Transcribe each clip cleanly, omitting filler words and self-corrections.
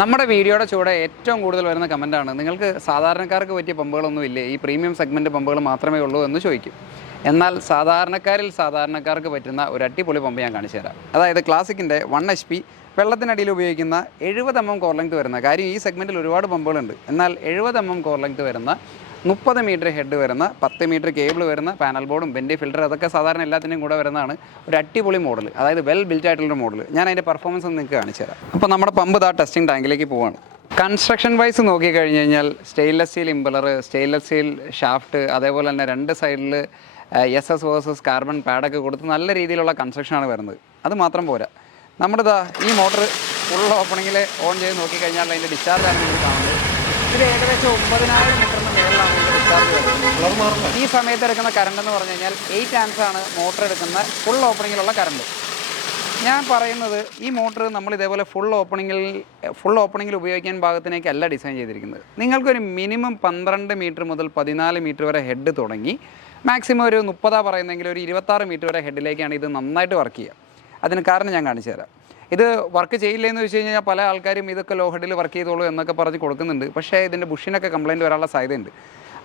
നമ്മുടെ വീഡിയോയുടെ ചൂടെ ഏറ്റവും കൂടുതൽ വരുന്ന കമൻറ്റാണ്, നിങ്ങൾക്ക് സാധാരണക്കാർക്ക് പറ്റിയ പമ്പുകളൊന്നും ഇല്ലേ, ഈ പ്രീമിയം സെഗ്മെൻറ്റ് പമ്പുകൾ മാത്രമേ ഉള്ളൂ എന്ന് ചോദിക്കും. എന്നാൽ സാധാരണക്കാർക്ക് പറ്റുന്ന ഒരു അടിപൊളി പമ്പ് ഞാൻ കാണിച്ചു തരാം. അതായത് ക്ലാസിക്കിൻ്റെ 1 HP വെള്ളത്തിനടിയിൽ ഉപയോഗിക്കുന്ന 70 mm കോർ ലെങ്ത് വരുന്ന കാര്യം. ഈ സെഗ്മെൻറ്റിൽ ഒരുപാട് പമ്പുകളുണ്ട്. എന്നാൽ 70 mm കോർ ലെങ്ത് വരുന്ന 30 മീറ്റർ ഹെഡ് വരുന്ന 10 മീറ്റർ കേബിൾ വരുന്ന പാനൽ ബോർഡും ബെൻഡി ഫിൽറ്റർ അതൊക്കെ സാധാരണ എല്ലാത്തിനും കൂടെ വരുന്നതാണ് ഒരു അടിപൊളി മോഡൽ. അതായത് വെൽ ബിൽറ്റ് ആയിട്ടുള്ളൊരു മോഡൽ. ഞാൻ അതിൻ്റെ പെർഫോമൻസ് നിങ്ങൾക്ക് കാണിച്ചു തരാം. അപ്പോൾ നമ്മുടെ പമ്പ് ടെസ്റ്റിംഗ് ടാങ്കിലേക്ക് പോവാണ്. കൺസ്ട്രക്ഷൻ വൈസ് നോക്കിക്കഴിഞ്ഞ് കഴിഞ്ഞാൽ stainless steel impeller, stainless steel shaft, അതേപോലെ തന്നെ 2 സൈഡിൽ SS വേഴ്സസ് കാർബൺ പാഡൊക്കെ കൊടുത്ത് നല്ല രീതിയിലുള്ള കൺസ്ട്രക്ഷനാണ് വരുന്നത്. അത് മാത്രം പോരാ, നമ്മുടെ ഈ മോട്ടർ ഫുൾ ഓപ്പണിങ്ങിൽ ഓൺ ചെയ്ത് നോക്കിക്കഴിഞ്ഞാൽ അതിൻ്റെ ഡിസ്ചാർജ് ആണ് നിങ്ങൾ കാണുന്നത്. ഇത് ഏകദേശം 9000 മീറ്ററിന് മേളിലാണ് ഇതിൻ്റെ ഡിസ്ചാർജ് വരുന്നത്. ഈ സമയത്ത് എടുക്കുന്ന കറണ്ട് എന്ന് പറഞ്ഞു കഴിഞ്ഞാൽ 8 amps ആണ് മോട്ടർ എടുക്കുന്ന ഫുൾ ഓപ്പണിങ്ങിലുള്ള കറണ്ട്. ഞാൻ പറയുന്നത് ഈ മോട്ടർ നമ്മൾ ഇതേപോലെ ഫുൾ ഓപ്പണിങ്ങിൽ ഉപയോഗിക്കാൻ പാകത്തിനേക്കല്ല ഡിസൈൻ ചെയ്തിരിക്കുന്നത്. നിങ്ങൾക്കൊരു മിനിമം 12 മീറ്റർ മുതൽ 14 മീറ്റർ വരെ ഹെഡ് തുടങ്ങി മാക്സിമം ഒരു 30 പറയുന്നെങ്കിൽ ഒരു 26 മീറ്റർ വരെ ഹെഡിലേക്കാണ് ഇത് നന്നായിട്ട് വർക്ക് ചെയ്യുക. അതിന് കാരണം ഞാൻ കാണിച്ചു തരാം. ഇത് വർക്ക് ചെയ്യില്ലെന്ന് വെച്ച് കഴിഞ്ഞാൽ പല ആൾക്കാരും ഇതൊക്കെ ലോ ഹെഡിൽ വർക്ക് ചെയ്തോളൂ എന്നൊക്കെ പറഞ്ഞ് കൊടുക്കുന്നുണ്ട്. പക്ഷേ ഇതിൻ്റെ ബുഷിനൊക്കെ കംപ്ലയിൻറ്റ് വരാനുള്ള സാധ്യതയുണ്ട്.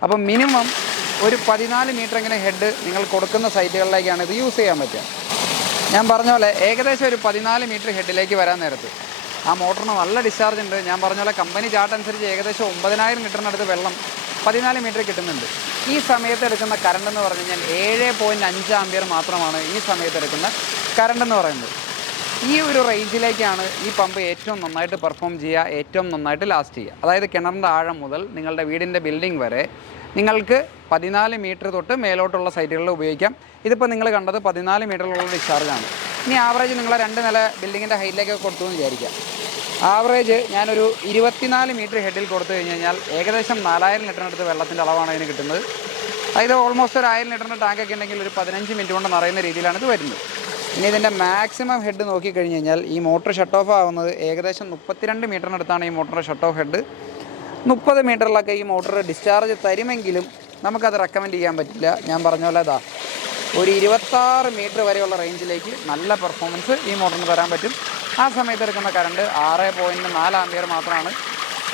അപ്പം മിനിമം ഒരു 14 മീറ്റർ ഇങ്ങനെ ഹെഡ് നിങ്ങൾ കൊടുക്കുന്ന സൈറ്റുകളിലേക്കാണ് ഇത് യൂസ് ചെയ്യാൻ പറ്റുക. ഞാൻ പറഞ്ഞ പോലെ ഏകദേശം ഒരു 14 മീറ്റർ ഹെഡിലേക്ക് വരാൻ നേരത്ത് ആ മോട്ടറിന് നല്ല ഡിസ്ചാർജ് ഉണ്ട്. ഞാൻ പറഞ്ഞ പോലെ കമ്പനി ചാർട്ട് അനുസരിച്ച് ഏകദേശം 9000 മീറ്ററിനടുത്ത് വെള്ളം 14 മീറ്റർ കിട്ടുന്നുണ്ട്. ഈ സമയത്ത് എടുക്കുന്ന കറണ്ട് എന്ന് പറഞ്ഞു കഴിഞ്ഞാൽ 7.5 ആംപിയർ മാത്രമാണ് ഈ സമയത്ത് എടുക്കുന്ന കറണ്ട് എന്ന് പറയുന്നത്. ഈ ഒരു റേഞ്ചിലേക്കാണ് ഈ പമ്പ് ഏറ്റവും നന്നായിട്ട് പെർഫോം ചെയ്യുക, ഏറ്റവും നന്നായിട്ട് ലാസ്റ്റ് ചെയ്യുക. അതായത് കിണറിൻ്റെ ആഴം മുതൽ നിങ്ങളുടെ വീടിൻ്റെ ബിൽഡിംഗ് വരെ നിങ്ങൾക്ക് 14 മീറ്റർ തൊട്ട് മേലോട്ടുള്ള സൈറ്റുകളിൽ ഉപയോഗിക്കാം. ഇതിപ്പോൾ നിങ്ങൾ കണ്ടത് 14 മീറ്ററിലുള്ള ഡിസ്ചാർജാണ്. ഇനി ആവറേജ് നിങ്ങളെ 2 നില ബിൽഡിങ്ങിൻ്റെ ഹൈറ്റിലേക്കൊക്കെ കൊടുത്തു എന്ന് വിചാരിക്കാം. ആവറേജ് ഞാനൊരു 24 മീറ്റർ ഹെഡിൽ കൊടുത്തു കഴിഞ്ഞ് കഴിഞ്ഞാൽ ഏകദേശം 4000 ലിറ്ററിനടുത്ത് വെള്ളത്തിൻ്റെ അളവാണ് അതിന് കിട്ടുന്നത്. അതായത് ഓൾമോസ്റ്റ് ഒരു 1000 ലിറ്ററിൻ്റെ ടാങ്കൊക്കെ ഉണ്ടെങ്കിൽ ഒരു 15 മിനിറ്റ് കൊണ്ട് നിറയുന്ന രീതിയിലാണ് ഇത് വരുന്നത്. ഇനി ഇതിൻ്റെ മാക്സിമം ഹെഡ് നോക്കിക്കഴിഞ്ഞ് കഴിഞ്ഞാൽ ഈ മോട്ടർ ഷട്ട് ഓഫ് ആവുന്നത് ഏകദേശം 32 മീറ്ററിനടുത്താണ് ഈ മോട്ടറിൻ്റെ ഷട്ട് ഓഫ് ഹെഡ്. 30 മീറ്ററിലൊക്കെ ഈ മോട്ടർ ഡിസ്ചാർജ് തരുമെങ്കിലും നമുക്കത് റെക്കമെൻഡ് ചെയ്യാൻ പറ്റില്ല. ഞാൻ പറഞ്ഞ പോലെ ഒരു 26 മീറ്റർ വരെയുള്ള റേഞ്ചിലേക്ക് നല്ല പെർഫോമൻസ് ഈ മോട്ടറിന് തരാൻ പറ്റും. ആ സമയത്ത് എടുക്കുന്ന കറണ്ട് 6.4 ആംപിയർ മാത്രമാണ്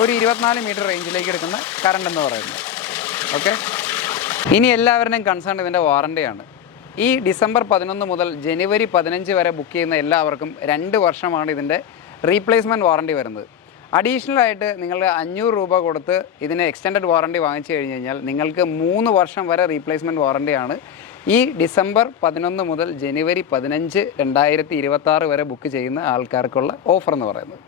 ഒരു 24 മീറ്റർ റേഞ്ചിലേക്ക് എടുക്കുന്ന കറണ്ട് എന്ന് പറയുന്നത്. ഓക്കെ, ഇനി എല്ലാവരുടെയും കൺസേൺ ഇതിൻ്റെ വാറണ്ടിയാണ്. ഈ ഡിസംബർ 11 മുതൽ ജനുവരി 15 വരെ ബുക്ക് ചെയ്യുന്ന എല്ലാവർക്കും 2 വർഷമാണ് ഇതിൻ്റെ റീപ്ലേസ്മെൻറ്റ് വാറണ്ടി വരുന്നത്. അഡീഷണലായിട്ട് നിങ്ങൾ 500 രൂപ കൊടുത്ത് ഇതിന് എക്സ്റ്റൻഡഡ് വാറണ്ടി വാങ്ങിച്ചു കഴിഞ്ഞ് കഴിഞ്ഞാൽ നിങ്ങൾക്ക് 3 വർഷം വരെ റീപ്ലേസ്മെൻറ്റ് വാറണ്ടിയാണ് ഈ ഡിസംബർ 11 മുതൽ ജനുവരി 15, 2026 വരെ ബുക്ക് ചെയ്യുന്ന ആൾക്കാർക്കുള്ള ഓഫർ എന്ന് പറയുന്നത്.